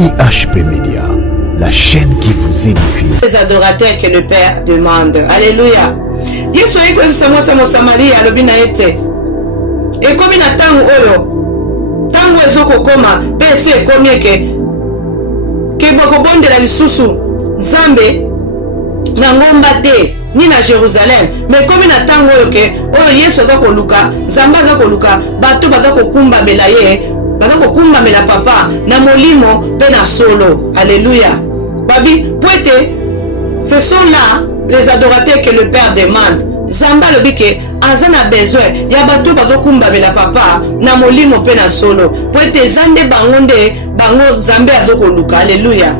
IHP Média, la chaîne qui vous édifie. Les adorateurs que le Père demande. Alléluia. Yesu ayiko emsamo samo Samaria alobi na ete. Et comme na tango oyo. Tango ezoko koma pese ekomi ke bokobondela lisusu Nzambe na ngomba te ni na Jérusalem. Mais comme na tango oyo ke oyo Yesu azako luka, Nzambe azako luka, bato bazako kumba bela ye, bazako kumba bela papa na molimo pe na solo. Alléluia. Babi, poete, ce sont là les adorateurs que le Père demande. Zamba le bike, azana besoin, yabato bazo kumba bela papa, na molimo pe na solo. Poete zande bangonde, bango zambe azoko luka. Alléluia.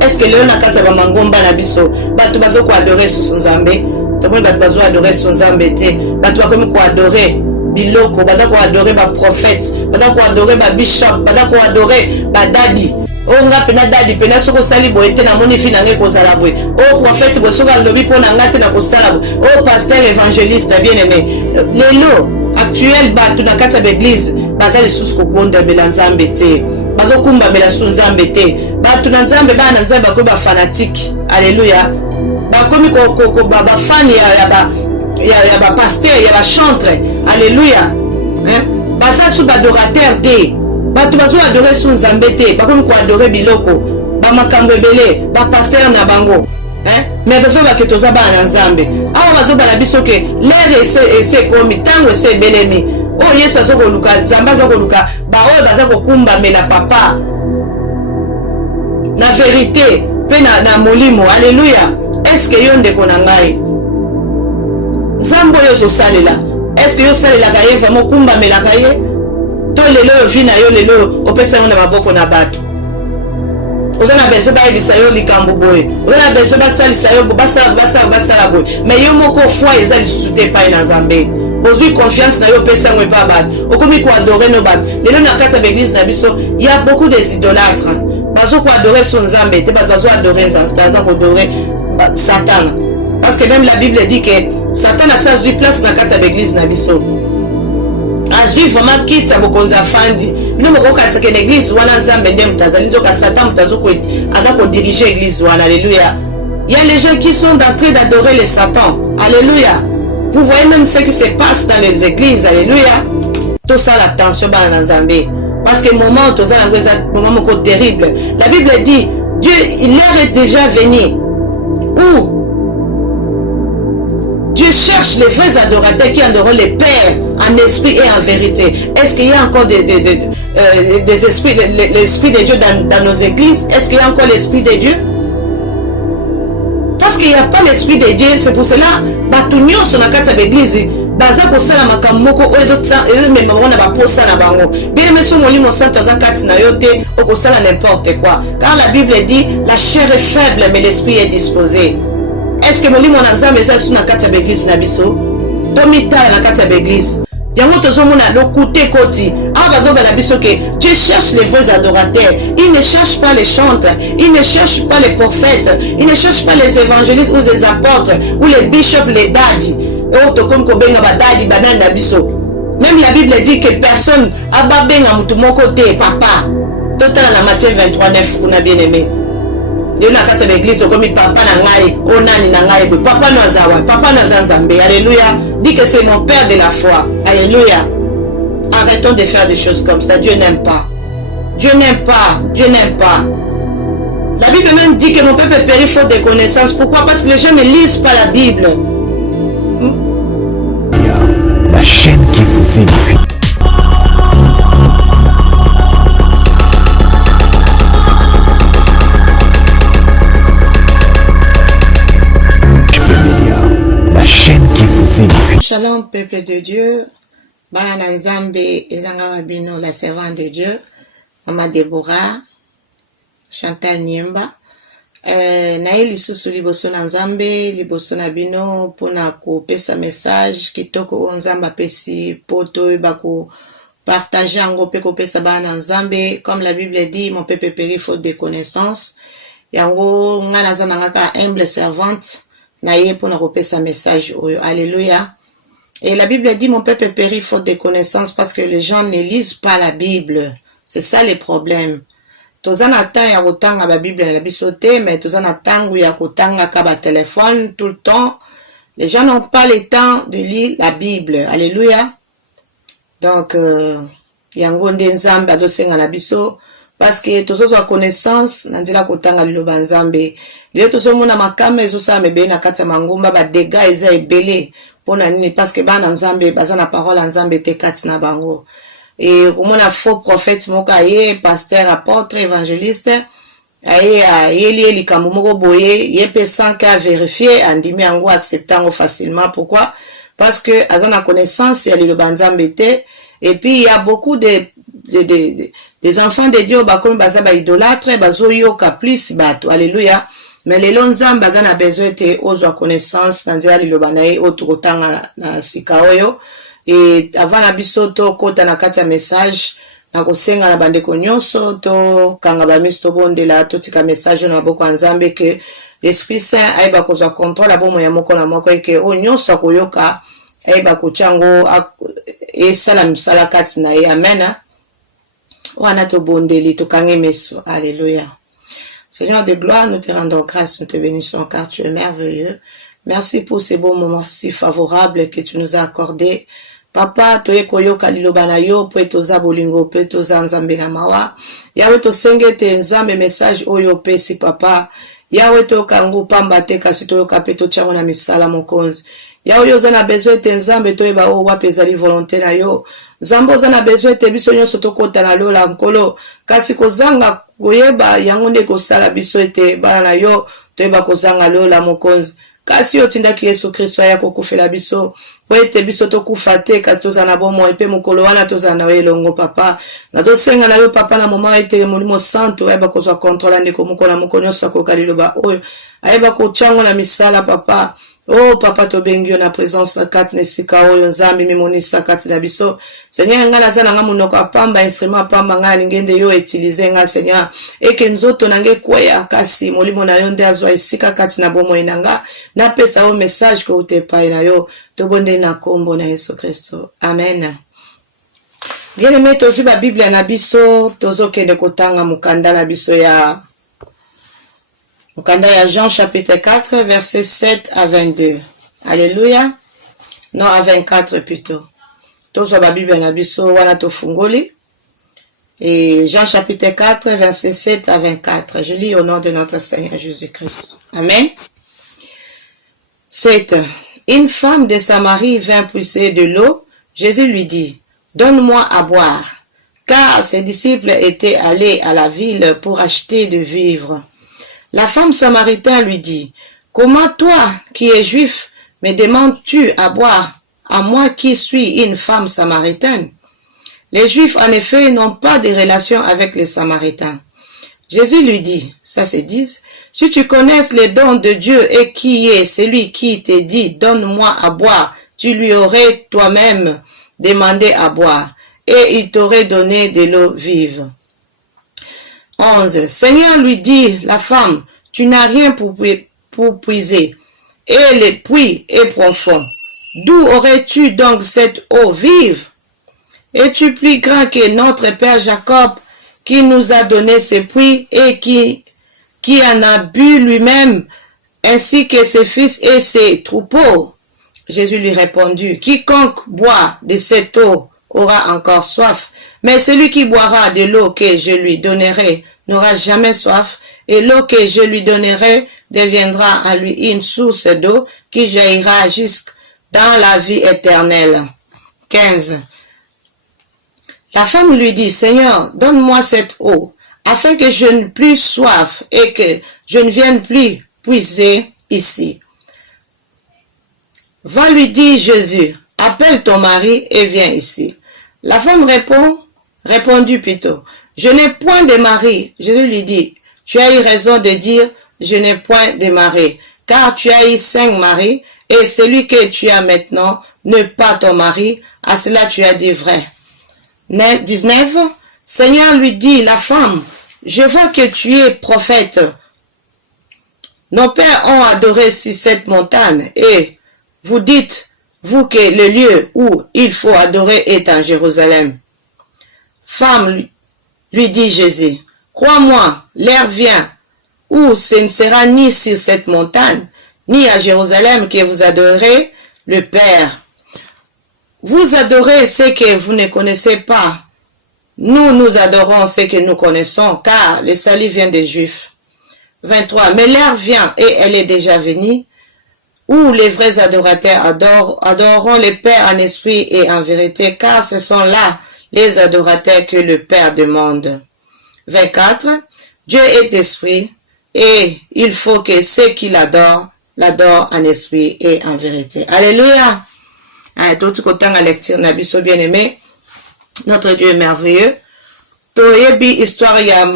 Est-ce que le na kata ba mangomba na biso, bato bazo ko adorer son Nzambe? Tomo bato bazo adorer son Nzambe te, bato ba komi ko adorer biloko, bato ko adorer ba prophète, bato ko adorer ba bishop, bato ko adorer ba daddy. O nga pena dadi pena soko sali boye te na moni fi na nge kozala boye. O prophète bo soka lobi po na ngate na kosala boye. O pasteur évangéliste bien aimé. Lelo actuel bato na kati ya église baza lisusu kokonda bela Nzambe te. Bazo kumba bela su Nzambe te. Bato na Nzambe bana Nzambe bakomi ba fanatique. Alléluia. Bakomi ko ba fan ya ba pasteur ya ba chantre. Alléluia. Hein? Baza su ba adorateur te. Bato bazo adorer son Nzambe te, bakomi ko adorer biloko, ba makambo ebele, ba pasteur na bango. Mais bazo ba ke toza ba na Nzambe. Awa bazo ba na biso ke l'air ese komi tango ese belemi. O Yesu azo ko luka, Nzambe azo ko luka, ba oyo baza ko kumba mela papa. Na vérité, pe na molimo. Alléluia. Est-ce que yo ndeko na ngai? Nzambe yo so salela. Est-ce que yo salela ka ye vraiment kumba mela ka ye? To lelo vina yo lelo opesa yo na maboko na bato. Ozana beso ba ebisa yo likambo boye. Ozana beso ba salisa yo basala boye. Mais yo moko foi eza lisusu te pa na Nzambe. Ozui confiance na yo pesa ngwe pa bato. Okomi ko adorer no bato. Lelo na kati ya église na biso, il y a beaucoup des idolâtres. Bazo ko adorer son Nzambe te bazo adorer Nzambe, bazo ko adorer Satan. Parce que même la Bible dit que Satan a sa place na kati ya église na biso. Azui vraiment quitte à bokonza fandi nous moko katake l'église wana Nzambe ndem mutazali nzoka Satan mutazo ko azako diriger l'église wana. Alléluia. Il y a les gens qui sont en train d'adorer les Satan. Alléluia. Vous voyez même ce qui se passe dans les églises. Alléluia. Tout ça l'attention ba na Nzambe parce que moment tout ça la moment moko terrible. La Bible dit Dieu l'heure est déjà venu où Dieu cherche les vrais adorateurs qui adorent les pères en esprit et en vérité. Est-ce qu'il y a encore des esprits, l'esprit de Dieu dans nos églises? Est-ce qu'il y a encore l'esprit de Dieu? Parce qu'il n'y a pas l'esprit de Dieu, c'est pour cela batunyo sur la carte de l'église. Baza ko sala makamoko ozo même on a pas ça na bango. Bien mais sur molimo santo za carte na yote oko sala n'importe quoi. Car la Bible dit la chair est faible mais l'esprit est disposé. Est-ce que molimo na Nzambe eza sur la carte de l'église na biso? Tomita na carte de l'église. Yango tozomona lokuté koti. Ah bazo bala biso ke Dieu cherche les vrais adorateurs. Il ne cherche pas les chantres, il ne cherche pas les prophètes, il ne cherche pas les évangélistes ou les apôtres ou les bishops, les daddy. Et auto comme ko benga ba daddy banana na biso. Même la Bible dit que personne aba benga mutu moko te papa. Total la Matthieu 23:9 kuna bien aimé. Dieu na kata l'église comme papa na ngai, onani na ngai, papa no azawa, papa na Nzambe. Alléluia. Dis que c'est mon père de la foi. Alléluia. Arrêtons de faire des choses comme ça. Dieu n'aime pas. Dieu n'aime pas. Dieu n'aime pas. La Bible même dit que mon peuple périt faute de connaissances. Pourquoi? Parce que les gens ne lisent pas la Bible. La chaîne qui vous édifie. Shalom peuple de Dieu, Bana Nzambe ezanga wabino la servante de Dieu, Mama Deborah, Chantal Niemba, naye lisusu liboso na Nzambe, liboso na bino pona kopesa message kitoko o Nzambe apesi poto bako partager yango pe kopesa bana Nzambe comme la Bible dit mon peuple périt faute de connaissance. Yango ngana zananga humble servante naye pona kopesa message oyo. Alléluia. Et la Bible dit mon peuple périt faute de connaissances parce que les gens ne lisent pas la Bible. C'est ça le problème. toza na temps ya kotanga ba Bible na biso te, mais toza na tangu ya kotanga ka ba téléphone tout le temps. Les gens n'ont pas le temps de lire la Bible. Alléluia. Donc yango nde Nzambe azosenga na biso parce que tozozwa connaissance na nzela kotanga liloba Nzambe. Lelo tozomona makama ezosala mebe na kati ya mangomba ba dégâts eza ebele pona nini parce que bana Nzambe baza na parole ya Nzambe te kati na bango. Et komona faux prophète moko aye pasteur apôtre évangéliste aye likambo moko boye ye pe sans qu'à vérifier andimi yango acceptango facilement. Pourquoi? Parce que aza na connaissance ya liloba Nzambe te. Et puis il y a beaucoup des enfants de Dieu bakomi baza ba idolâtre bazoyoka plus bato. Alléluia. Mais lelo Nzambe baza na besoin te ozwa connaissance na nzela liloba na ye otokotanga na sika oyo. Et avant la biso to kota na kati ya message na kosenga na bandeko nyonso to kanga ba misto bondela to tika message na boko Nzambe ke l'Esprit Saint ayeba kozwa contrôle abo moya moko na moko ke o nyonso akoyoka ayeba kochango esala misala kati na ye. Amen. Wana to bondeli to kange meso. Alléluia. Seigneur de gloire, nous te rendons grâce, nous te bénissons car tu es merveilleux. Merci pour ces bons moments si favorables que tu nous as accordés. Papa, toye koyoka liloba na yo po etoza bolingo po etoza Nzambe na mawa. Yawe tosenge te Nzambe message oyo pesi papa. Yawe tokangu pamba te kasi toyoka pe tochango na misala mokonzi. Yawe yoza na besoin te Nzambe toyeba o wapi ezali volonté na yo. Nzambe oza na besoin te biso nyonso tokota na lola nkolo. Kasi kozanga koyeba yango nde kosala biso ete bana na yo toyeba kozanga lola mokonzi. Kasi yo tindaki Yesu Kristo aya kokufela biso. Wete biso tokufa te kasi toza na bomo epe mokolo wana toza na elongo papa. Na dosenga na yo papa na moma ete molimo santo ayeba kozwa contrôle ndeko moko na moko nyonso akoka liloba oyo. Ayeba kochango na misala papa. Oh papa tobengi yo na présence kati nesika oyo Nzambe mimonisa kati na biso. Seigneur nga naza nanga munoko apamba instrument pamba nga lingende yo utiliser nga Seigneur. Eke nzoto nange kwea kasi molimo na yo nde azwa esika kati na bomo inanga. Na pesa o message ko utepa na yo. Tobonde na kombo na Yesu Kristo. Amen. Bien-aimé tozu ba Bible na biso tozo kende kotanga mukanda na biso ya Mukanda ya Jean chapitre 4 verset 7 à 22. Alléluia. Non, à 24 plutôt. Tozo ba Bible na biso wana tofungoli. Et Jean chapitre 4 verset 7 à 24. Je lis au nom de notre Seigneur Jésus-Christ. Amen. 7. Une femme de Samarie vint puiser de l'eau. Jésus lui dit, donne-moi à boire. Car ses disciples étaient allés à la ville pour acheter de vivres. La femme samaritaine lui dit, comment toi, qui es juif, me demandes-tu à boire, à moi qui suis une femme samaritaine? Les juifs, en effet, n'ont pas de relation avec les samaritains. Jésus lui dit, ça se dit, si tu connais les dons de Dieu et qui est celui qui te dit, donne-moi à boire, tu lui aurais toi-même demandé à boire, et il t'aurait donné de l'eau vive. 11. Seigneur lui dit, la femme, tu n'as rien pour puiser, et le puits est profond. D'où aurais-tu donc cette eau vive? Es-tu plus grand que notre père Jacob, qui nous a donné ce puits et qui en a bu lui-même, ainsi que ses fils et ses troupeaux? Jésus lui répondit, quiconque boit de cette eau aura encore soif, mais celui qui boira de l'eau que je lui donnerai n'aura jamais soif, et l'eau que je lui donnerai deviendra à lui une source d'eau qui jaillira jusque dans la vie éternelle. 15. La femme lui dit, Seigneur, donne-moi cette eau, afin que je n'ai plus soif et que je ne vienne plus puiser ici. Va, lui dit Jésus, appelle ton mari et viens ici. La femme répondit plutôt, je n'ai point de mari. Jésus lui dit, tu as eu raison de dire, je n'ai point de mari, car tu as eu 5 maris, et celui que tu as maintenant n'est pas ton mari, à cela tu as dit vrai. 19. Seigneur lui dit, la femme, je vois que tu es prophète. Nos pères ont adoré sur cette montagne, et vous dites, vous, que le lieu où il faut adorer est en Jérusalem. Femme, lui dit Jésus, crois-moi, l'heure vient où ce ne sera ni sur cette montagne, ni à Jérusalem que vous adorez le Père. Vous adorez ce que vous ne connaissez pas. Nous adorons ce que nous connaissons, car le salut vient des Juifs. 23. Mais l'heure vient, et elle est déjà venue, où les vrais adorateurs adoreront le Père en esprit et en vérité, car ce sont là les adorateurs que le Père demande. 24. Dieu est esprit, et il faut que ceux qui l'adorent en esprit et en vérité. Alléluia. Tout côté en lecture, Nabiso bien-aimé, notre Dieu est merveilleux. Toyebi histoire ya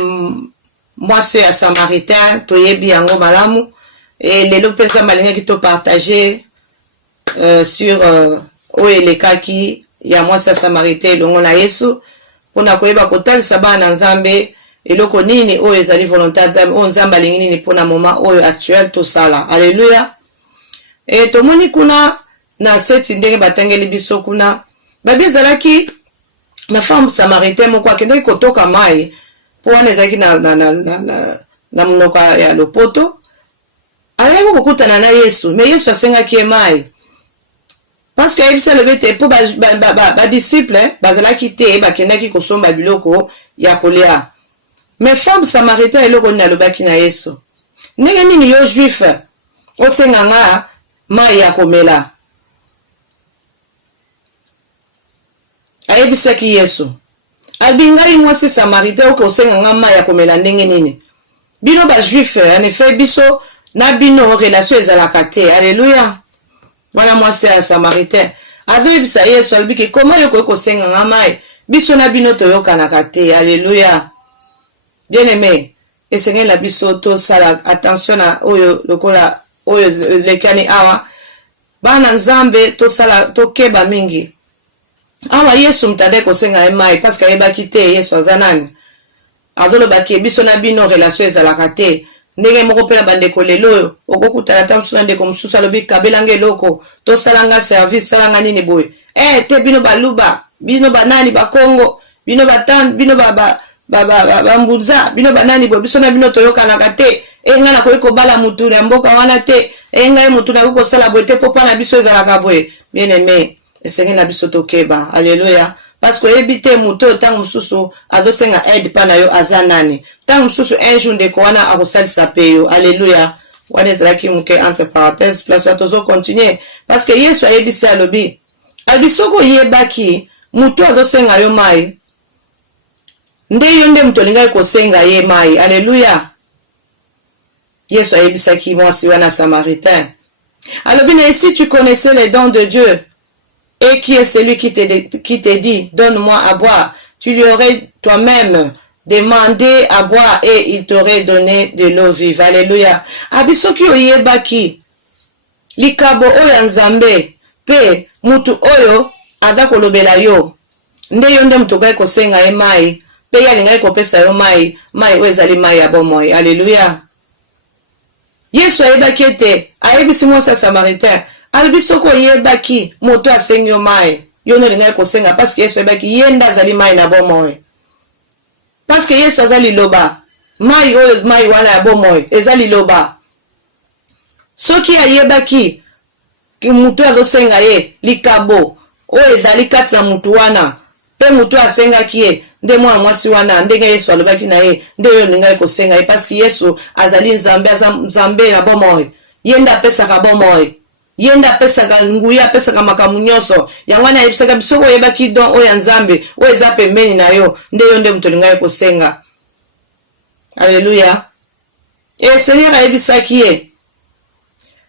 moi c'est à Samaritain, toyebi yango malamu, et les lopeza malinga qui to partagé sur oeleka ki ya moi c'est Samaritain longo na Yesu, pona koyeba kotalisa bana nzambe eloko nini oyo ezali volonté nzambe o nzambe alingi nini pona moment oyo actuel to sala. Alléluia. Et tomoni kuna na seti ndenge batangeli biso kuna babi ezalaki na femme Samaritain moko akendaki kotoka mai po wana ezalaki na monoko ya lopoto, ayaki kokutana na Yesu, mais Yesu asengaki ye mai parce que ayebisa lobi te po badisciple bazalaki te bakendaki kosomba biloko ya kolia. Mais femme Samaritain eloko nini alobaki na Yesu, ndenge nini yo juif osenganga mai ya komela? Ayebisaki Yesu, albingai mwasi Samaritain oke osenganga mai ya komela ndenge nini? Bino ba juif en effet biso na bino relation ezalaka te. Alléluia. Wana mwasi ya Samaritain azoyebisa Yesu albiki comment yo kosenganga mai biso na bino toyokanaka te. Alléluia. Bien-aimé, esengela biso to sala attention na oyo lokola oyo lekani awa bana nzambe to sala to keba mingi. Awa Yesu mtade kosenga mai parce que ayebaki te Yesu azanani azolobaki biso na bino relation ezalaka te. Ndenge moko pena bandeko lelo okokutana ta msusu na ndeko msusu alobi kabelanga eloko to salanga service salanga nini boye te bino baluba bino banani bakongo bino batan bino bambunza bino banani boye biso na bino toyokanaka te nga na koyiko bala mutu na mboka wana te nga mutu na kokosala boye te po na biso ezalaka boye. Bien aimé, esengeli na biso tokeba. Alléluia. Parce que oyebi te mutu oyo ntango mosusu azosenga aide mpa na yo aza nani, ntango mosusu un jour ndeko wana akosalisa mpe yo. Alléluia. Wana ezalaki moke entre parenthèses place ya tozocontinue parce que Yesu ayebisi alobi soki oyebaki mutu azosenga yo mai nde yo nde mutu olingaki kosenga ye mai. Alléluia. Yesu ayebisaki mwasi wana Samaritain alobi na si tu connaissais les dons de Dieu et qui est celui qui te dit donne-moi à boire, tu lui aurais toi-même demandé à boire et il t'aurait donné de l'eau vive. Alléluia. Abisoki oyebaki likabo oyo nzambe pe mutu oyo aza kolobela yo nde yo nde mutu gai kosenga ye mai pe ya lingai kopesa yo mai oyo ezali mai ya bomoi. Alléluia. Yesu ayebaki ete ayebisi mwasi Samaritain albi soko yebaki moto asengi yo mai yo no lingai kosenga parce que Yesu ayebaki yenda azali mai na bomoi, parce que Yesu azali loba mai oyo mai wana ya bomoi ezali loba. Soki ayebaki ki moto azosenga ye likabo oyo ezali kati na mutu wana pe moto asengaki ye nde mwana mwasi wana ndenge Yesu alobaki na ye nde yo lingai kosenga ye parce que Yesu azali nzambe na bomoi, yenda apesaka bomoi, yenda apesaka nguya apesaka makambo nyonso yango wana ayebisaka biso oyebaki don oyo ya nzambe oyo eza pembeni na yo nde yo nde moto lingai kosenga. Alléluia. Et Seigneur ayebisaki ye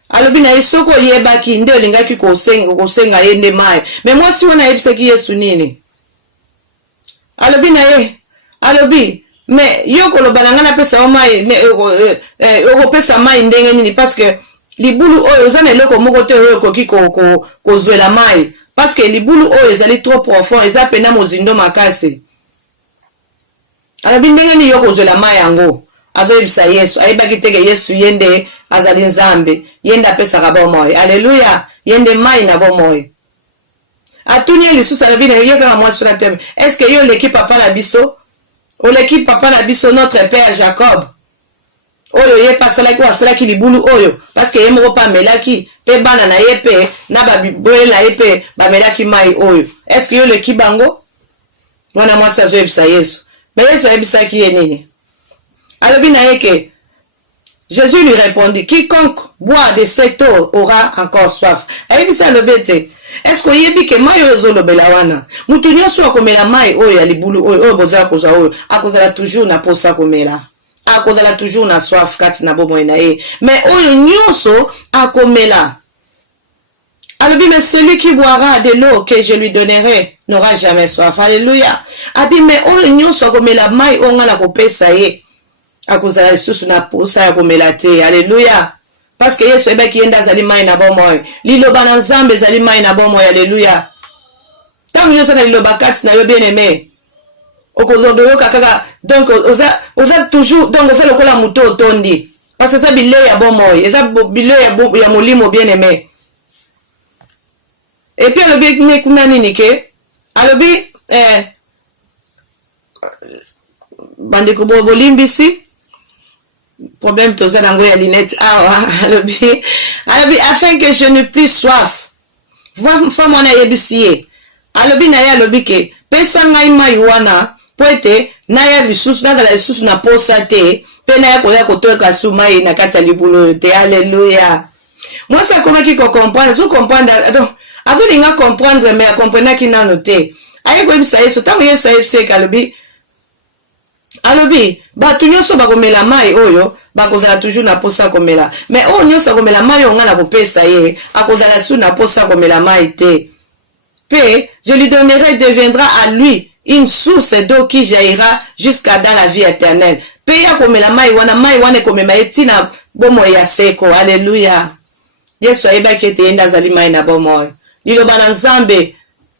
alobi na ye soki oyebaki nde olingaki kosenga ye nde mai. Mais mwasi wana ayebisaki Yesu nini? Alobi na ye alobi mais yo koloba na nga napesa yo mai okopesa mai ndenge nini parce que libulu oyo oza na eloko moko te oyo ekoki kozwela mai parce que libulu oyo ezali trop profond eza pena mozindo makasi. Alobi ndenge nini yo kozwela mai yango? Azoyebisa Yesu ayebaki teke Yesu yende azali nzambe yende apesaka bomoi. Alléluia. Yende mai na bomoi. Atuni lisusu alobi na yo kaka mwasi na teme est-ce que yo leki papa na biso oleki papa na biso notre père Jacob oyo ye pasalaki asalaki libulu oyo parce que ye moko pa melaki pe bana na ye pe na babiboye na ye pe bamelaki mai oyo est-ce que yo leki bango wana mwasi azoyebisa Yesu mais Yesu ayebisaki ye nini alobi na ye ke Jésus lui répondit quiconque boit de cette eau aura encore soif ayebisa alobi ete est-ce que yebi ke mai oyo ezolobela wana mutu nyonso akomela mai oyo ya libulu oyo bozala kozwa oyo akozala toujours na posa komela akozala toujours na soif kati na bomoi na ye mais oyo nyonso akomela alobi mais celui qui boira de l'eau que je lui donnerai n'aura jamais soif alléluia abi mais oyo nyonso akomela mai oyo nga na kopesa ye akozala lisusu na posa ya komela te alléluia parce que Yesu ebaki yenda azali mai na bomoi liloba na Nzambe ezali mai na bomoi alléluia tango nyonso na liloba kati na yo bien aimé okozodoyoka kaka donc oza toujours donc oza lokola moto otondi parce que eza bilei ya bomoi eza bilei ya molimo bien aimé et puis alobi nekuna nini ke alobi bandeko bolimbisi problème toza nango ya linette awa alobi afin que je ne plus soif fa mwana yebisi ye alobi na ye alobi ke pesa ngai mai wana po ete naya lisusu nazala lisusu na posa te mpe naya koya kotoka su mai na kati ya libulu oyo te alleluya mwasi akomaki kocomprendre azocomprendre azolinga comprendre mais akomprenaki nano te aye koyebisa Yesu ntango Yesu ayebiseki alobi bato nyonso bakomela mai oyo bakozala toujours na posa komela mais oyo nyonso akomela mai oyo nga na kopesa ye akozala su na posa komela mai te pe je lui donnerai deviendra à lui une source d'eau qui jaillira jusqu'à dans la vie éternelle pe ya komela mai wana ekomema ye ntina bomoi ya seko alleluya Yesu ayebaki ete ye nde azali mai na bomoi liloba na Nzambe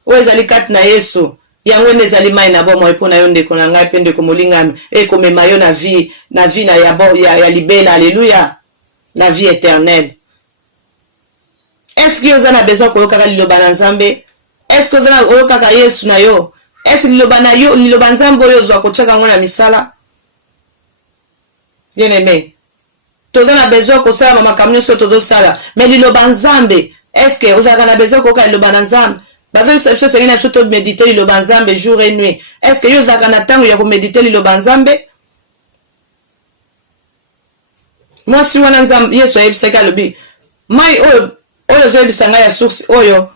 oyo ezali kati na Yesu yango nde ezali mai na bomoi mpo na yo ndeko na ngai mpe ndeko molingami ekomema yo na vie ya libela alleluya la vie éternelle est-ce que oza na besoin koyokaka liloba na Nzambe est-ce que oza na oyokaka Yesu na yo est-ce liloba Nzambe oyo ozwa kotiaka yango na misala bien aimé toza na besoin kosala makambo nyonso tozosala mais liloba Nzambe est-ce que ozalaka na besoin koyoka liloba na Nzambe bazobisa biso esengeli na biso tomedite liloba Nzambe jour et nuit est-ce que yo ozalaka na ntango ya komedite liloba Nzambe mwasi wana Nzambe Yesu ayebisaki alobi mai oyo ozoyebisa ngai ya source oyo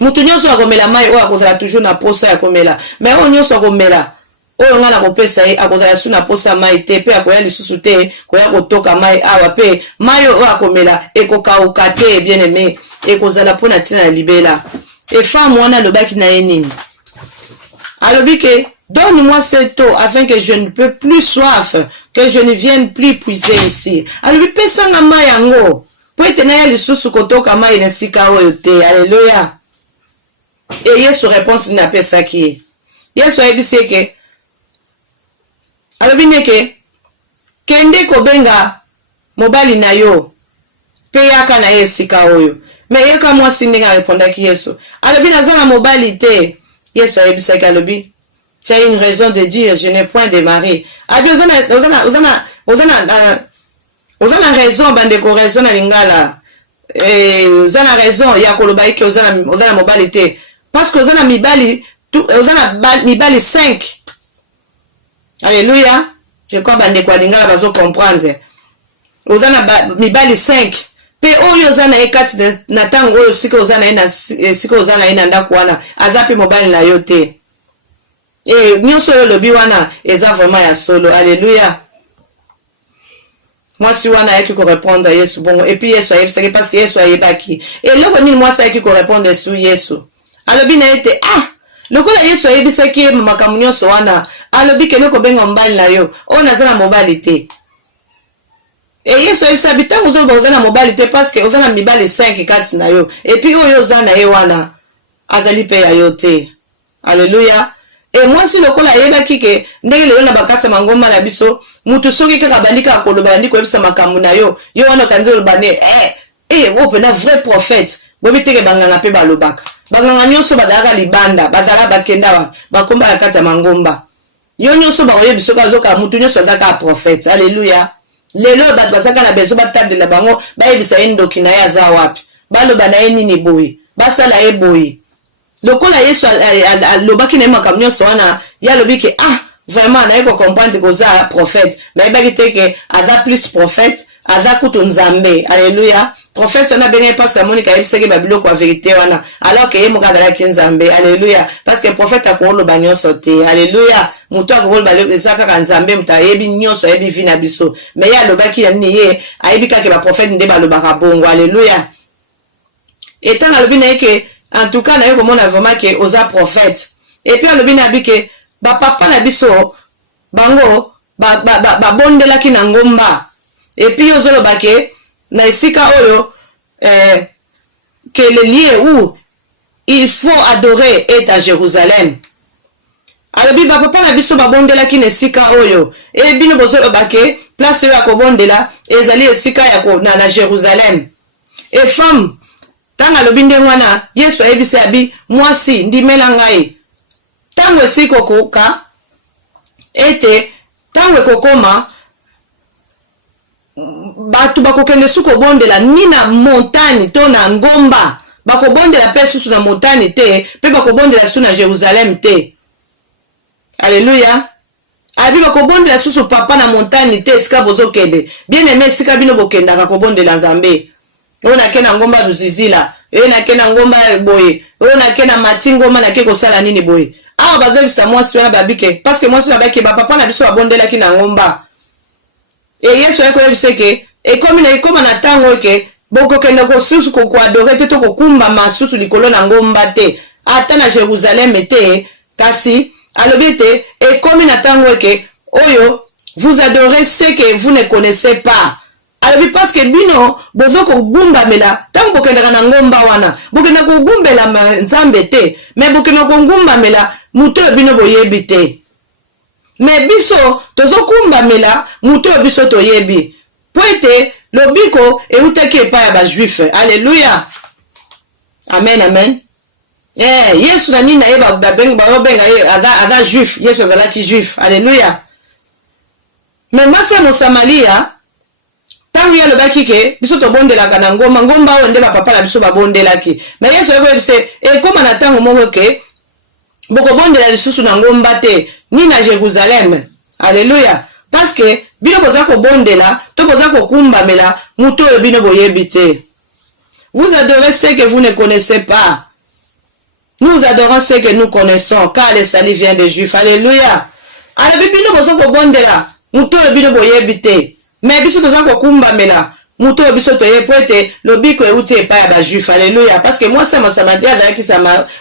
mutu nyonso akomela mai oyo akozala toujours na posa ya komela mais oyo nyonso akomela oyo nga na kopesa ye akozala su na posa mai te mpe akoya lisusu te koya kotoka mai awa mpe mai oyo akomela ekokauka te bien aimé ekozala mpona ntina na libela efemme wana alobaki na ye nini alobi ke donne-moi cette eau afin que je ne peux plus soif que je ne vienne plus puiser ici alobi pesanga mai yango po ete naya lisusu kotoka mai na esika oyo te alleluya e Yesu réponse nini apesaki ye Yesu ayebisi eke alobi ndeke kende kobenga mobali na yo mpe yaka na ye esika oyo me yaka mwasi ndenge arepondaki Yesu alobi naza na mobali te Yesu ayebisaki alobi tu as une raison de dire je n'ai point de mari abi oza na raison bandeko raison na lingala oza na raison ya koloba eke oza na mobali te parce que oza na mibali 5 alléluia je crois bandeko ya lingala bazo comprendre oza na mibali 5 pe oyo oza na ye kati na ntango oyo sika oza na ye na ndako wana aza mpe mobali na yo te nyonso oyo lobi wana eza vraiment ya solo alléluia mwasi wana ayaki korépondre Yesu bongo epuis Yesu ayebisaki parce que Yesu ayebaki eloko nini mwasi ayaki korépondre su Yesu alobi na ye te lokola Yesu ayebisaki ye makambo nyonso wana alobi kende kobenga mobali na yo oyo naza na mobali te Yesu ayebisa bitango ozoba oza na mobali te parce que oza na mibali 5 kati na yo epuis oyo oza na ye wana azali mpe ya yo te alleluya mwasi lokola ayebaki ke ndenge lelo na bakati ya mangomba na biso mutu soki kaka bandi kaka koloba bandi koyebisa makambo na yo wana okanzi oloba ne oyo mpena vrai prophète boyebi teke banganga mpe balobaka banganga nyonso bazalaka libanda bazala bakenda wa bakomba na kati ya mangomba yo nyonso bakoyebi soki azoka mutu nyonso azaka ya prophète. Alléluia. Lelo bato bazaka na bezo batandela bango bayebisa ye ndoki na ye aza wapi, baloba na ye nini boye, basala ye boye. Lokola Yesu alobaki na ye makambo nyonso wana, ye alobi ke vraiment naye ko comprendre koza prophète, nayebaki te ke aza plus prophète, aza kutu nzambe. Alléluia. Prophète wana benga pasteur Monica yebisaki babiloko ya vérité wana, alors que ye moka azalaki nzambe. Alléluia. Parce que prophète akoloba nyonso te. Alléluia. Mutu akoloba eza kaka nzambe, mutu ayebi nyonso, ayebi vi na biso. Mais ye alobaki ya nini ye ayebi kaka ba prophète nde balobaka bongo. Alléluia. Et tant alobi na ye ke en tout cas na ye komona vraiment ke oza prophète. Et puis alobi na bi ke ba papa na biso bango ba bondelaki na ngomba. Et puis ozoloba ke na esika oyo que le lieu où il faut adorer est à Jérusalem. Alobi ba papa na biso ba bondelaki na esika oyo, et bino bozoloba ke place oyo akobondela ezali esika ya na Jérusalem. Et femme tanga alobi nde wana Yesu ayebisi abi mwasi ndimela ngai tango esiko koka ete tango ekokoma batu bakokende suko bondela ni na montagne to na ngomba, bakobondela pe susu na montagne te, pe bakobondela su na Jérusalem te. Alléluia. Abi bakobondela susu papa na montagne te esika bozokende. Bien aimé esika bino bokendaka kobondela Nzambe. Ona kena ngomba buzizila, ona kena ngomba boye, ona kena matingoma na ke kosala nini boye. Awa bazobisa mwasi wana babike parce que mwasi babike ba papa na biso babondelaki na ngomba. Et Yesu akoyebisa ke ekomi na ikoma na tango ke bokokenda ko susu ko adorer te to kokumba masusu likolo na ngomba te ata na Jérusalem te, kasi alobi te ekomi na tango ke oyo vous adorez ce que vous ne connaissez pas. Alobi parce que bino bozoko gumba mela tango bokenda na ngomba wana bokenda ko gumbela Nzambe te, mais bokenda ko gumba mela muto bino boyebi te. Mais biso tozokumba mela muto biso toyebi. Poete lobiko eutaki epa ya ba juif. Alléluia. Amen, amen. Yesu na nina eba babenga ada juif. Yesu azalaki juif. Alléluia. Mais mase mo Samaria tangu ya lobaki ke biso to bondelaka na ngomba ngomba onde ba papa la biso ba bondelaki. Mais Yesu yebise koma na tangu moko ke boko bondela lisusu na ngomba te ni na Jérusalem. Alléluia. Parce que bino boza ko bondela to boza ko kumbamela muto e bino boyebi te. Vous adorez ce que vous ne connaissez pas. Nous adorons ce que nous connaissons car le salut vient des Juifs. Alléluia. Alors bino boza ko bondela muto e bino boyebi te. Mais biso toza ko kumbamela muto e biso toye poete lobiko euti epa ya ba juif. Alléluia. Parce que moi c'est mon Samaria azalaki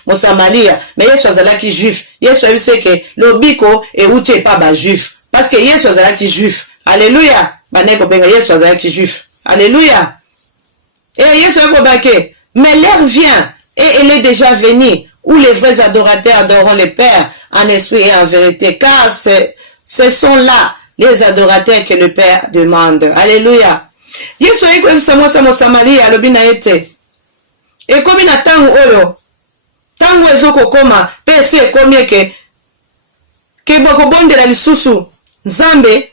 mon Samaria, mais Yesu azalaki juif. Yesu ayebisi ke lobiko euti epa ba juif. Parce que Yesu azalaki juif. Alléluia. Baneko benga Yesu azalaki juif. Alléluia. Et Yesu ayebaki mais l'heure vient et elle est déjà venue où les vrais adorateurs adoreront le Père en esprit et en vérité, car ce sont là les adorateurs que le Père demande. Alléluia. Yesu ayebisa mwasi mo Samaria alobi na ete ekomi na tango oyo tango ezokokoma pe esi ekomi ke bakobondela lisusu Nzambe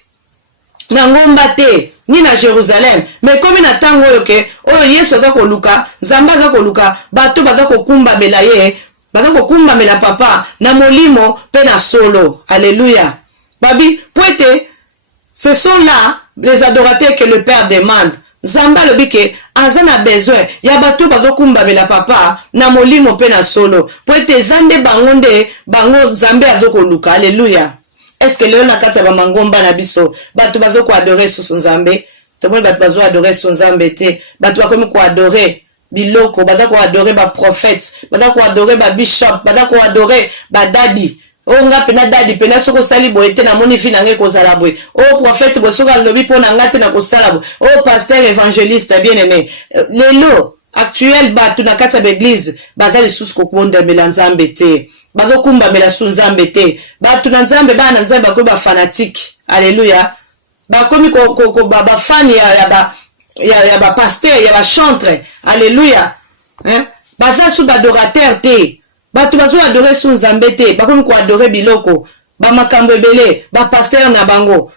na ngomba te ni na Jérusalem, mais ekomi na tango oyo ke oyo Yesu aza koluka Nzambe aza koluka bato baza kokumbamela ye, baza kokumbamela papa na molimo pe na solo. Alléluia. Babi poete ce sont là les adorateurs que le Père demande. Zamba lobike azana besoin ya bato bazokumbamela papa na molimo pe na solo. Poete zande bangonde bango Nzambe azokoluka. Alléluia. Est-ce que leo na kati ya bamangomba na biso bato bazoko adorer sur Nzambe? Tomoni bato bazo adorer sur Nzambe te. Bato bakomi ko adorer biloko, baza ko adorer ba prophète, baza ko adorer ba bishop, baza ko adorer ba daddy. Oh nga pena dadi pena soko sali boye te na moni fi nange kozala boye. Oh prophète bo soka lobi pona ngate na kosala boye. Oh pasteur évangéliste bien aimé. Lelo actuel bato na kati ya l'église baza lisusu kokubonda mela Nzambe te. Bazo kumba mela su Nzambe te. Bato na Nzambe bana Nzambe bakomi ba fanatique. Alléluia. Bakomi ba fan ya ba pasteur ya ba chantre. Alléluia. Hein? Baza su ba adorateur te. Bato bazo adorer su Nzambe te, bakomi ko adorer biloko. ba makambo ebele, ba pasteur na bango.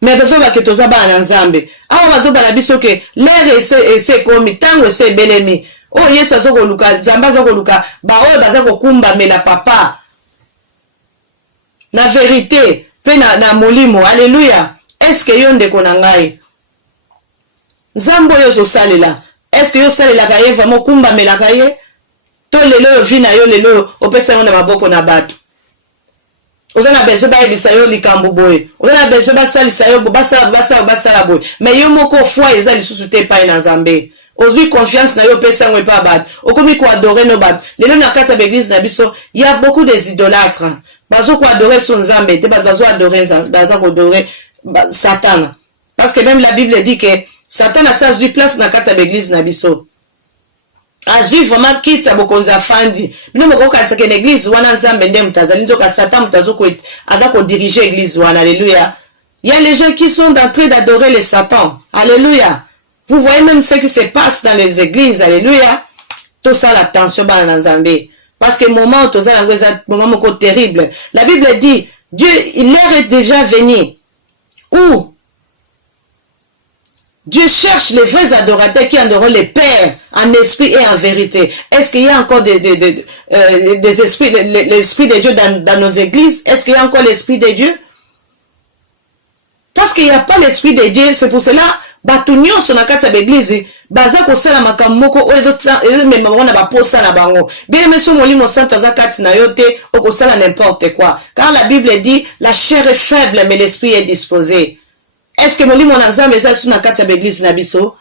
Mais bezo ba ke toza ba na nzambe. Awa bazo ba la biso ke l'air ese komi tango ese belemi. Oh Yesu azoko luka, nzambe azoko luka, ba oyo baza ko kumba mela papa. Na vérité, pe na molimo. Alléluia. Est-ce que yo ndeko na ngai? Nzambe yo zo salela. Est-ce que yo salela ka ye vraiment kumba mela ka ye? To lelo yo vina yo lelo opesa yo na maboko na bato. Ozana bezo ba ebisa yo likambo boye. Ozana bezo ba salisa yo basala boye. Mais yo moko foi eza lisusu te pa na Nzambe. Ozui confiance na yo pesa ngo pa bat. Okomi ko adorer no bat. Lelo na kata ba église na biso, il y a beaucoup des idolâtres. Bazo ko adorer son Nzambe, te bazo adorer Nzambe, bazo ko adorer Satan. Parce que même la Bible dit que Satan a sa place na kata ba église na biso. Azui vraiment kitsa bokonza fandi. Bino moko kata ke l'église wana Nzambe ndem mtazali nzoka Satan mtazo ko azako diriger église wana. Alléluia. Il y a les gens qui sont en train d'adorer les Satan. Alléluia. Vous voyez même ce qui se passe dans les églises. Alléluia. Tout ça l'attention dans Nzambe. Parce que moment où tout ça moment terrible. La Bible dit Dieu, l'heure est déjà venu où Dieu cherche les vrais adorateurs qui adorent les pères en esprit et en vérité. Est-ce qu'il y a encore des esprits, l'esprit de Dieu dans nos églises? Est-ce qu'il y a encore l'esprit de Dieu? Parce qu'il n'y a pas l'esprit de Dieu, c'est pour cela, batu nyonso na kati ya l'église, baza kosala makambo moko oyo même na ba posa na bango. Bien mais so molimo santo aza kati na yo te okosala n'importe quoi. Car la Bible dit la chair est faible mais l'esprit est disposé. Est-ce que molimo na Nzambe eza su na kati ya l'église na biso?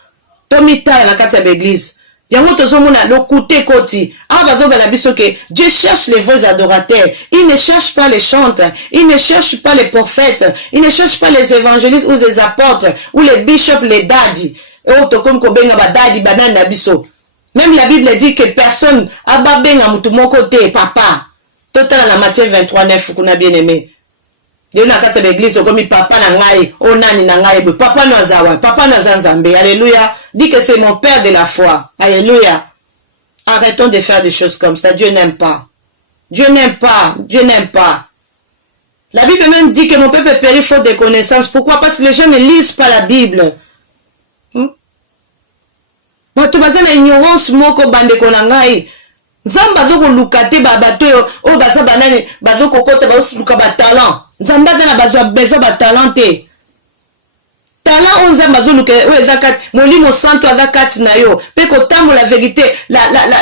Tomita na kati ya l'église. Yango tozomona lokute koti. Ah bazoba la biso que Dieu cherche les vrais adorateurs. Il ne cherche pas les chantres, il ne cherche pas les prophètes, il ne cherche pas les évangélistes ou les apôtres ou les bishops, les dadis. Oh tokom ko benga ba dadi banana na biso. Même la Bible dit que personne aba benga mutu moko te papa. Total la Matthieu 23:9 kuna bien aimé. Dieu na kati ya l'église okomi papa na ngai, o nani na ngai, papa no azawa, papa no Nzambe. Alléluia. Dis que c'est mon père de la foi. Alléluia. Arrêtons de faire des choses comme ça. Dieu n'aime pas. Dieu n'aime pas. Dieu n'aime pas. La Bible même dit que mon peuple périt faute de connaissances. Pourquoi? Parce que les gens ne lisent pas la Bible. Bato baza na ignorance moko bande konangai. Nzambe azoko lukate ba bato o baza banani bazoko kota ba luka ba talent. Nzambe na bazwa besoin ba talenté. Talent on Nzambe azoluka o ezakat molimo santo azakat na yo. Pe ko tambo la vérité,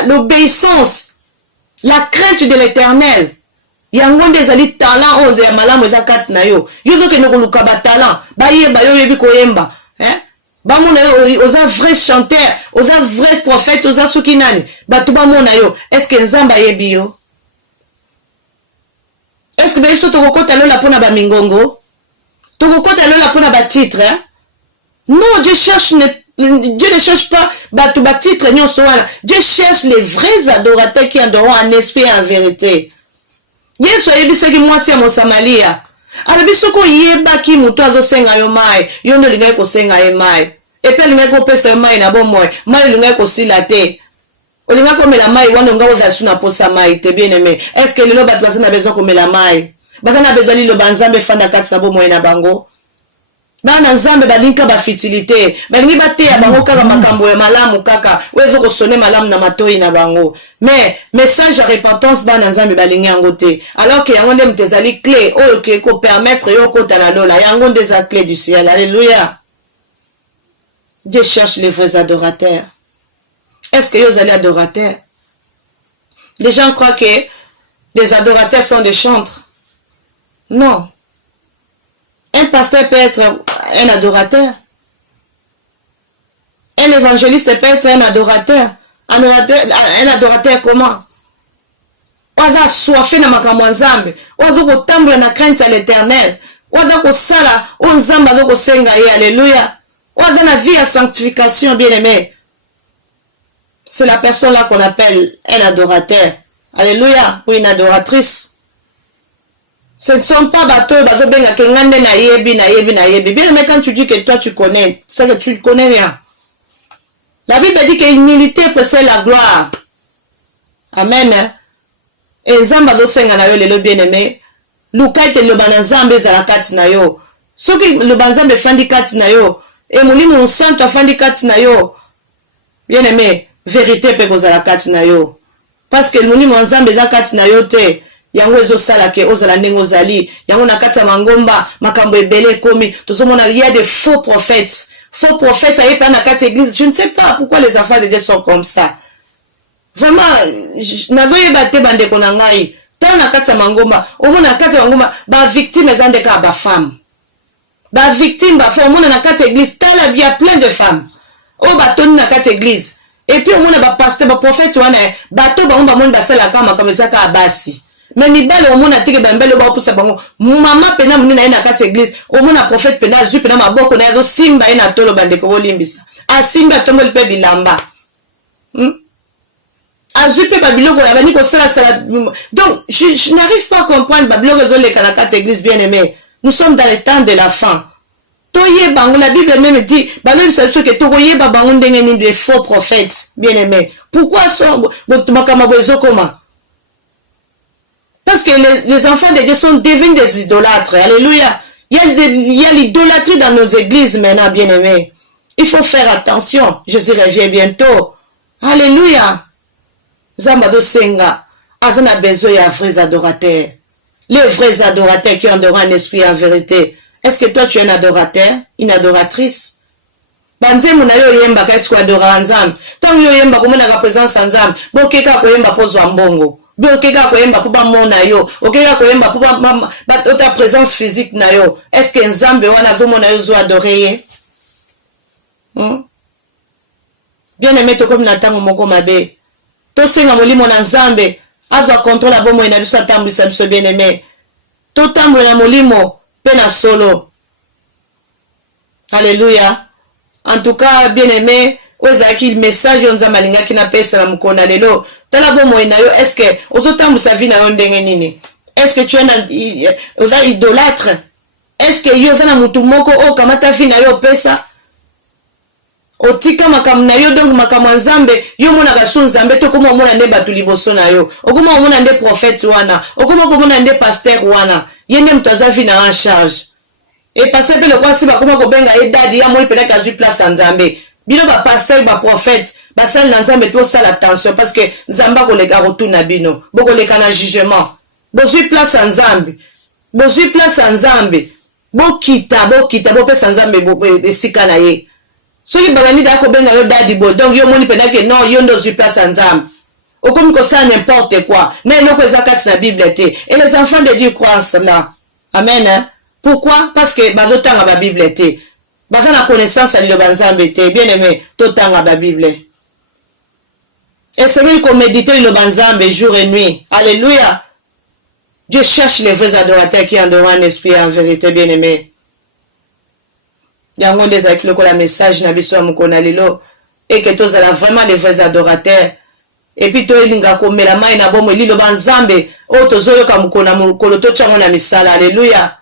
l'obéissance, la crainte de l'Éternel. Yango ndezali talent on ya malamu ezakat na yo. Yo zo ke no luka ba talent. Ba yeba yo yebi ko yemba. Bamona yo oza vrai chanteur, oza vrai prophète, oza sukinani. Batu bamona yo. Est-ce que Nzambe yebi yo? Est-ce que biso tokokota lola pona ba mingongo? Tokokota lola pona ba titre, hein? Non, Dieu ne cherche pas batu ba titre nyonso wana. Dieu cherche les vrais adorateurs qui adorent en esprit et en vérité. Yesu ayebisaki mwasi ya Mosamalia. Alors bisoko yeba ki muto azosenga yo mai, yo ndo lingai ko senga ye mai. Et puis lingai ko pesa mai na bo moy, mai lingai ko sila te. Olinga ko mela mai wana nga oza suna posa mai te bien aimé. Est-ce que lelo bat basana besoin ko mela mai? Bazana besoin li lo banzambe fanda kat sabo moy na bango. Bana Nzambe balinka ba fitilité. Balingi bate ya bango kaka makambo ya malamu kaka. Wezo ko sonner malamu na matoi na bango. Mais message de repentance bana Nzambe balingi yango te. Alors que yango ndem tezali clé oyo ke ko permettre yo ko tana lola. Yango ndeza clé du ciel. Alléluia. Dieu cherche les vrais adorateurs. Est-ce que vous allez adorateurs? Les gens croient que les adorateurs sont des chantres. Non. Un pasteur peut être un adorateur. Un évangéliste peut être un adorateur. Un adorateur comment? Oza soifé na makambo Nzambe. Oza ko tambola na crainte à l'Éternel. Oza ko sala o Nzambe azo ko senga ye. Alléluia. Oza na vie à sanctification bien aimé. C'est la personne là qu'on appelle un adorateur. Alléluia. Ou une adoratrice. Ce ne sont pas bateaux, bien, mais quand tu dis que toi tu connais, c'est que tu ne connais rien. La Bible dit que l'humilité précède la gloire. Amen. Et Nzambe azo senga na yo lelo bien aimé. luka ete liloba na nzambe ezala kati na yo. Soki liloba nzambe efandi kati na yo, e molimo santo afandi kati na yo, bien aimé, vérité pe kozala kati na yo. Parce que molimo nzambe eza kati na yo te, yango ezosala ke ozala ndenge ozali, yango na kati ya mangomba makambo ebele ekomi. Tozomona il y a des faux prophètes. Faux prophètes aye pa na kati église. Je ne sais pas pourquoi les enfants de Dieu sont comme ça. Vraiment, nazoyeba te bandeko na ngai. Tant na kati ya mangomba, omona na kati ya mangomba ba victime ezandeka ba femme. Ba victime ba femme omona na kati ya église, tala bien plein de femmes. O batoni na kati ya église. Et puis omona ba pasteur ba prophète wana bato ba omba moni basala kama comme ça ka abasi. Mais mibale omona tike ba mbele ba pusa bango. Mama pena munina na kati ya église, omona prophète pena zu pena maboko na yazo simba ina tolo bandeko bolimbisa. Asimba tombo lipe bilamba. Azupe babiloko la bani ko sala sala. Donc je n'arrive pas à comprendre babiloko zo le kala kati église bien aimé. Nous sommes dans le temps de la fin. Toye bango la Bible même dit balem ça que toye ba bango ndenge ni des faux prophètes bien aimé. Pourquoi sont makama bozo comment? Parce que les enfants de Dieu sont devenus des idolâtres. Alléluia. Il y a l'idolâtrie dans nos églises maintenant bien aimé. Il faut faire attention. Jésus revient bientôt. Alléluia. Zambado Senga, Azana besoin de vrais adorateurs. Les vrais adorateurs qui adorent un esprit en vérité. Est-ce que toi tu es un adorateur, une adoratrice? Banze muna yo yemba kaisku adora nzambe. Tangu yo yemba kumena ka présence nzambe. Bokeka ko yemba pozo mbongo. Bokeka ko yemba puba mona yo. Okeka ko yemba puba ta présence physique na yo. Est-ce que nzambe wana zo mona yo zo adorer? Bien aimé to comme na tango moko mabe. Tosenga molimo na nzambe azwa contrôle la bomo ina biso atambisa biso bien aimé. To tambo na molimo pe na solo. Alléluia. En tout cas bien aimé, ozaki message on nzambe alingaki na pesa na mukona lelo. Tala bomo ina yo, est-ce que ozotambisa vi na yo ndenge nini? Est-ce que tu es idolâtre? Est-ce que yo zana mutu moko o kamata vi na yo pesa? Otika makamu na yo donc makamu nzambe yo mona kasu nzambe to koma mona nde batu liboso na yo okoma mona nde prophète wana okoma mona nde pasteur wana yende mutaza vi na en charge et passer pe le kwa si ba koma ko benga edadi ya moi peut-être azu place nzambe bino ba pasteur ba prophète ba sal na nzambe to sala attention parce que nzamba ko leka retourna bino boko leka na jugement bozu place nzambe bozu place nzambe bokita bo pesa nzambe bo esika na ye. Soki babani dako benga yo dadi bo donc yo moni pena que non yo ndo zu place nzambe. Okomi ko ça n'importe quoi. Mais loko ezakati na Bible te. Et les enfants de Dieu croient cela. Amen. Hein? Pourquoi? Parce que bazotanga ba Bible te. Baza na connaissance à liloba nzambe te. Bien aimé, totanga ba Bible. Et celui qui médite liloba nzambe jour et nuit. Alléluia. Dieu cherche les vrais adorateurs qui adorent en esprit et en vérité, bien aimé. Yango ndezaki lokola message na biso ya mukona lelo et que tozala vraiment les vrais adorateurs et puis toelinga komela mai na bomo liloba nzambe o tozoyoka mukona mukolo tochango na misala. Alléluia.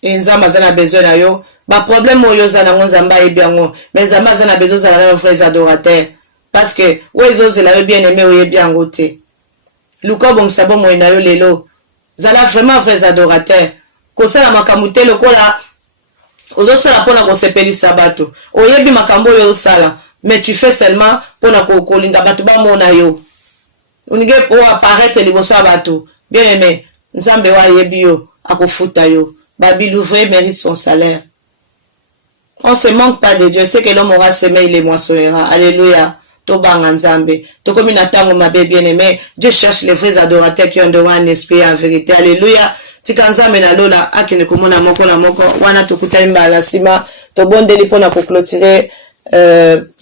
Et nzambe azana besoin na yo ba problème oyo zana nzamba ebiango mais nzambe azana besoin zala na vrais adorateurs parce que wezo zela yo bien aimé oye biango te luka bon sabo mo na yo lelo zala vraiment vrais adorateurs. Kosala makambo te lokola ozosala pona kosepelisa bato oyebi makambo oyo osala mais tu fais seulement pona kolinga bato bamona yo uninge po apparaître liboso ya bato. Bien aimé, nzambe wa yebi yo akofuta yo babilu vrai mérite son salaire. On se manque pas de Dieu, c'est que l'homme aura semé il les moissonnera. Alléluia. Tobanga nzambe tokomi na tango mabe bien aimé. Dieu cherche les vrais adorateurs qui ont devant un esprit en vérité. Alléluia. Tika nzambe na lola akene komona moko na moko wana tokuta mbala sima to bondeli pona ko clôturer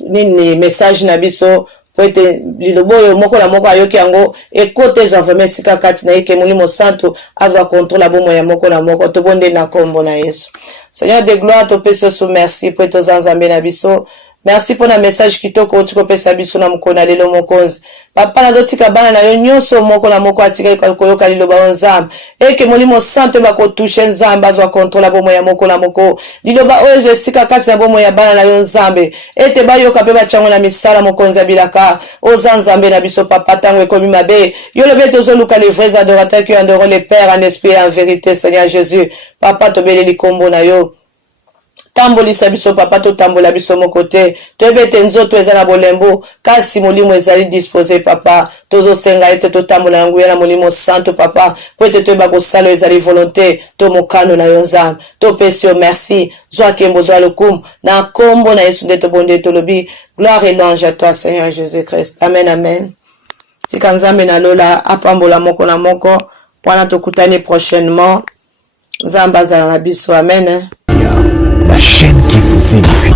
nini message na biso po ete liloboyo moko na moko ayoki yango ekote za vraiment sika kati na yeke molimo santo azwa contrôle abomo ya moko na moko to bondeli na kombo na Yesu. Seigneur de gloire to peso sous merci po ete nzambe na biso Merci pour na message kitoko otiko pesa biso na mukona lelo mokonzi. Papa na dotika bana na yo nyonso moko na moko atika koyoka liloba nzambe. Eke molimo santo ba ko toucher nzambe azwa contrôle bomo ya moko na moko. Liloba oyo esika kati na bomo ya bana na yo nzambe. Ete bayoka pe bachango na misala mokonzi ya bilaka. Oza nzambe na biso papa tango ekomi mabe. Yo le beto zoluka les vrais adorateurs qui adorent le Père en esprit et en vérité Seigneur Jésus. Papa tobele likombo na yo. Tambolisa biso papa to tambola biso mokote to ebete nzoto eza na bolembo kasi molimo ezali disposé papa tozo senga ete to tambola nguya na molimo santo papa po ete to ba kosala ezali volonté to mokano na yo nzambe to pesi yo merci zwa kembo zwa lokumu na kombo na Yesu nde to bonde to lobi gloire et louange à toi Seigneur Jésus-Christ amen amen tika nzambe na lola apambola moko na moko wana tokutani prochainement nzambe azala na biso amen La chaîne qui vous édifie.